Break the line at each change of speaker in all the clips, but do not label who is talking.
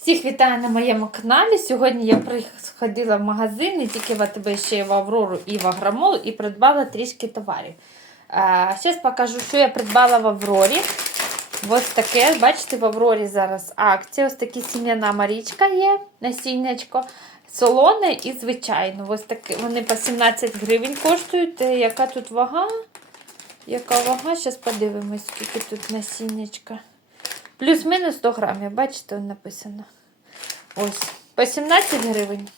Всіх вітаю на моєму каналі. Сьогодні я приходила в магазин, не тільки в АТБ, ще в Аврору і в Агромол, і придбала трішки товарів. Зараз покажу, що я придбала в Аврорі. Ось таке, бачите, в Аврорі зараз акція. Ось такі сім'яна марічка є, насіннячко. Солоне і звичайно. Ось таке. Вони по 17 гривень коштують. Е, Яка тут вага? Яка вага? Зараз подивимось, скільки тут насіннячка. Плюс-мінус 100 грамів, бачите, написано. Ось, по 17 гривень.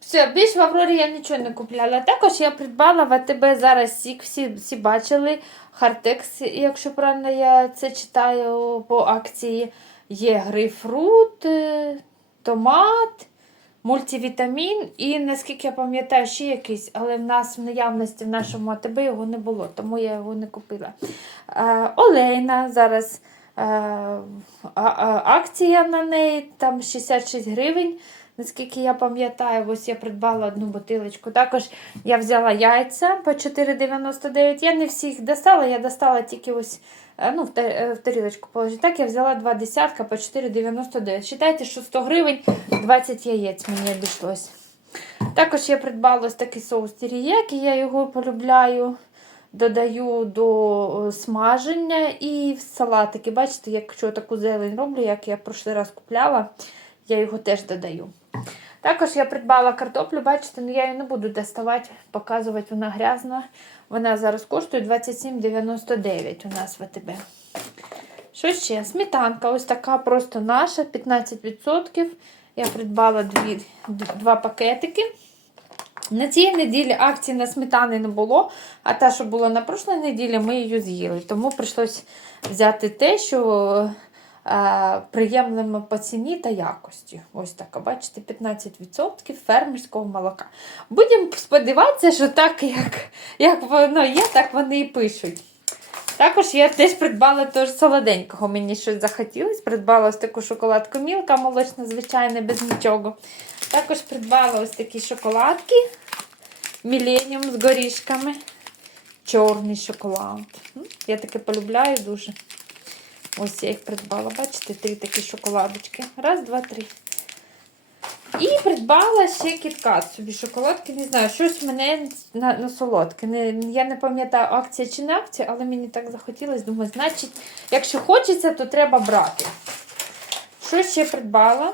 Все, більш в Аврорі я нічого не купляла. Також я придбала в АТБ зараз сік, всі, всі бачили. Хартекс, якщо правильно я це читаю по акції. Є грейпфрут, е, томат, мультивітамін і, наскільки я пам'ятаю, ще якийсь, але в нас в наявності в нашому АТБ його не було, тому я його не купила. Е, олейна зараз. Е, акція на неї там 66 гривень. Наскільки я пам'ятаю, ось я придбала одну бутилочку. Також я взяла яйця по 4,99. Я не всіх достала, я достала тільки ось е, ну, в, е, тарілочку положити. Так, я взяла два десятка по 4,99. Считайте, що 100 гривень 20 яєць мені обійшлось. Також я придбала ось такий соус тірієки, я його полюбляю. Додаю до е, смаження і в салатики. Бачите, якщо таку зелень роблю, як я в прошлий раз купляла, я його теж додаю. Також я придбала картоплю, бачите, ну я її не буду доставати, показувати, вона грязна. Вона зараз коштує 27,99 у нас в АТБ. Що ще? Сметанка, ось така просто наша, 15%. Я придбала дві, два пакетики. На цій неділі акції на сметани не було, а та, що була на прошлій неділі, ми її з'їли. Тому прийшлось взяти те, що е, приємлемо по ціні та якості. Ось така, бачите, 15% фермерського молока. Будемо сподіватися, що так, як, як воно є, так вони і пишуть. Також я теж придбала теж солоденького. Мені щось захотілось. Придбала ось таку шоколадку Мілка, молочна, звичайна, без нічого. Також придбала ось такі шоколадки. Міленіум з горішками. Чорний шоколад. Я таке полюбляю дуже. Ось я їх придбала. Бачите, три такі шоколадочки. Раз, два, три. І придбала ще кіткат собі шоколадки. Не знаю, щось мене на, на солодке. Не, я не пам'ятаю, акція чи не акція, але мені так захотілося. Думаю, значить, якщо хочеться, то треба брати. Що ще придбала?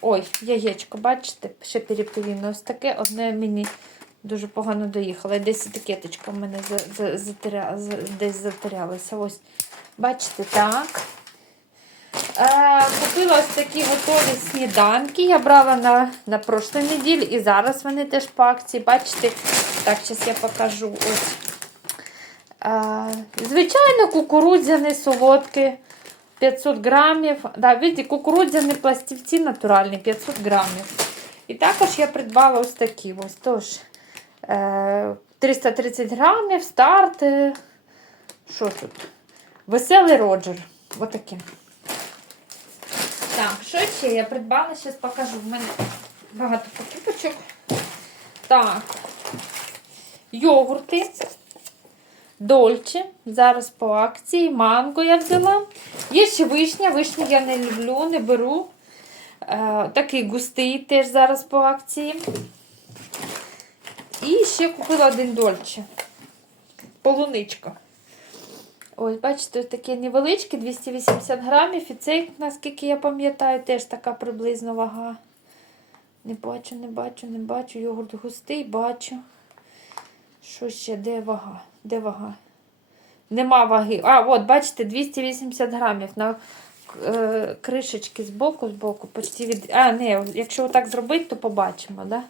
Ой, яєчко, бачите, ще перепеліно. Ось таке одне мені дуже погано доїхало. Десь етикеточка в мене за, за, затеря, за, десь затерялася. Ось, бачите, так. Е, купила ось такі готові сніданки. Я брала на, на прошлій неділі і зараз вони теж по акції. Бачите, так, зараз я покажу. Ось. Е, звичайно, кукурудзяні солодкі 500 грамів. Да, видите, кукурудзяні пластівці натуральні 500 грамів. І також я придбала ось такі. Ось тож. Е, 330 грамів, старт. е, Що тут? Веселий Роджер. Отакі. Так, що ще я придбала, зараз покажу. В мене багато покупочок. Так. Йогурти. Дольче. Зараз по акції. Манго я взяла. Є ще вишня. Вишню я не люблю, не беру. Е, такий густий теж зараз по акції. І ще купила один дольче. Полуничка. Ось, бачите, такі невеличкі, 280 грамів. І цей, наскільки я пам'ятаю, теж така приблизно вага. Не бачу, не бачу, не бачу. Йогурт густий, бачу. Що ще? Де вага? Де вага? Нема ваги. А, от, бачите, 280 грамів. На е, кришечки збоку, збоку, почти від. А, не, якщо отак зробити, то побачимо, да?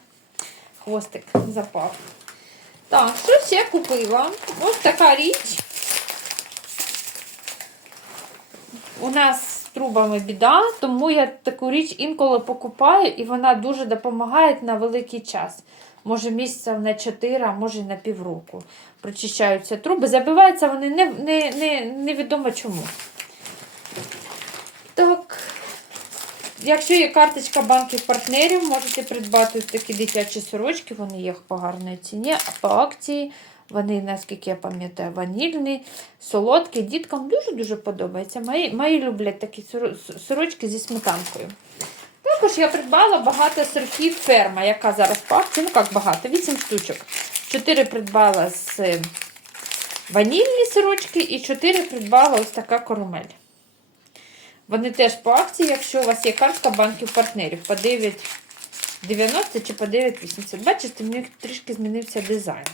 Хвостик запав. Так, що ще купила? Ось така річ. У нас з трубами біда, тому я таку річ інколи покупаю, і вона дуже допомагає на великий час. Може, місяця на 4, а може на півроку. Прочищаються труби. Забиваються вони не, не, не, невідомо чому. Так. Якщо є карточка банків партнерів, можете придбати такі дитячі сорочки, вони є по гарній ціні, а по акції Вони, наскільки я пам'ятаю, ванільні, солодкі. Діткам дуже-дуже подобається. Мої, мої люблять такі сирочки зі сметанкою. Також я придбала багато сирків ферма, яка зараз по акції. Ну як багато, 8 штучок. 4 придбала з е, ванільні сирочки і 4 придбала ось така карамель. Вони теж по акції, якщо у вас є картка банків партнерів по 9,90 чи по 9,80. Бачите, в них трішки змінився дизайн.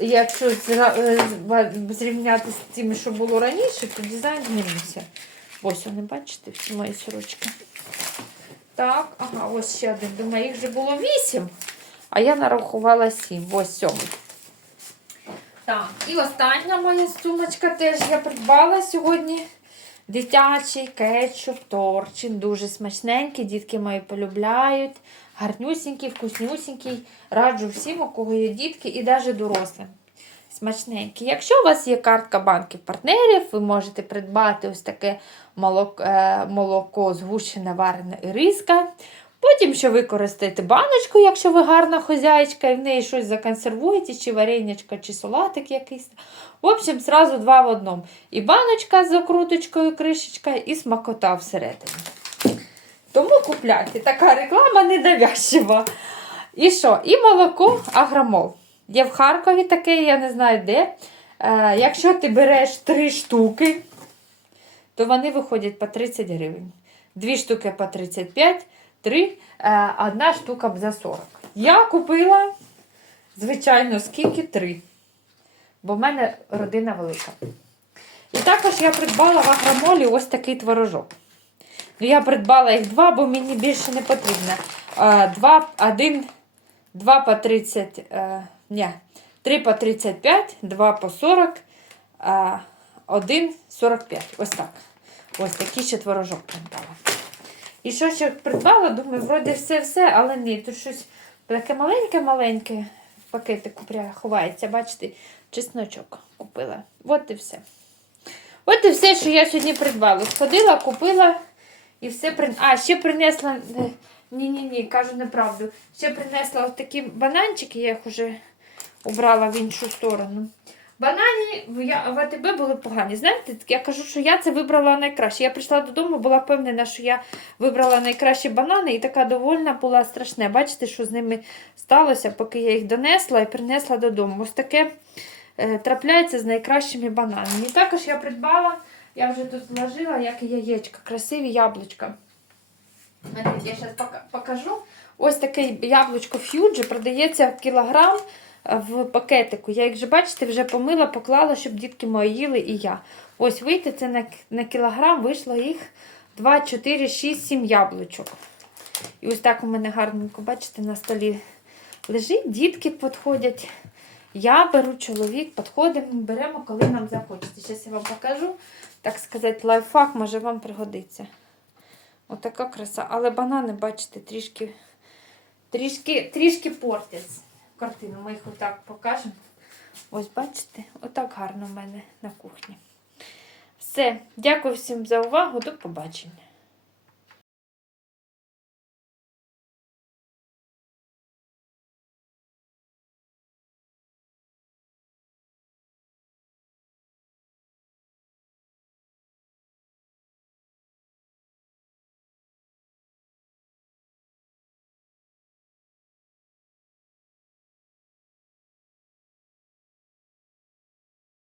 Якщо е, зрівняти з тими, що було раніше, то дизайн змінився. Ось вони, бачите, всі мої сорочки. Так, ага, ось ще один. Думаю, їх вже було 8, а я нарахувала 7. Ось сьомий. Так, і остання моя сумочка теж я придбала сьогодні. Дитячий кетчуп, торчин, дуже смачненький, дітки мої полюбляють. Гарнюсінький, вкуснюсінький. Раджу всім, у кого є дітки, і навіть дорослим. Смачненький. Якщо у вас є картка банків партнерів, ви можете придбати ось таке молоко, е, молоко згущене, варене і риска. Потім ще використаєте баночку, якщо ви гарна хозяйка, і в неї щось законсервуєте, чи варенячка, чи салатик якийсь. В общем, сразу два в одному. І баночка з закруточкою, кришечка, і смакота всередині. Тому купляйте. Така реклама недовязчива. І що? І молоко агромол. Є в Харкові таке, я не знаю де. Е, якщо ти береш три штуки, то вони виходять по 30 гривень. Дві штуки по 35, три, е, одна штука за 40. Я купила, звичайно, скільки? Три. Бо в мене родина велика. І також я придбала в агромолі ось такий творожок. Ну, я придбала їх два, бо мені більше не потрібно. Е, Два, один, два по 30, е, ні, три по 35, два по 40, е, один 45. Ось так. Ось такий ще творожок придбала. І що ще придбала, думаю, вроде все-все, але ні, тут щось таке маленьке-маленьке в пакетику ховається. Бачите, чесночок купила. От і все. От і все, що я сьогодні придбала. Сходила, купила і все при... А, ще принесла. е, Ні-ні-ні, кажу неправду. Ще принесла такі бананчики, я їх вже убрала в іншу сторону. Банані в АТБ були погані. Знаєте, я кажу, що я це вибрала найкраще. Я прийшла додому, була впевнена, що я вибрала найкращі банани і така довольна була страшне. Бачите, що з ними сталося, поки я їх донесла і принесла додому. Ось таке е, трапляється з найкращими бананами. І також я придбала, я вже тут зложила, як і яєчка, красиві яблучка. Я зараз покажу. Ось таке яблучко ф'юджі продається в кілограм е, в пакетику. Я їх вже, бачите, вже помила, поклала, щоб дітки мої їли і я. Ось вийти це на, на кілограм вийшло їх 2, 4, 6, 7 яблучок. І ось так у мене гарненько, бачите, на столі лежить, дітки підходять. Я беру чоловік, підходимо, беремо, коли нам захочеться. Зараз я вам покажу, так сказати, лайфхак, може вам пригодиться. Отака краса. Але банани, бачите, трішки, трішки, трішки портять картину. Ми їх отак покажемо. Ось, бачите, отак гарно в мене на кухні. Все, дякую всім за увагу. До побачення.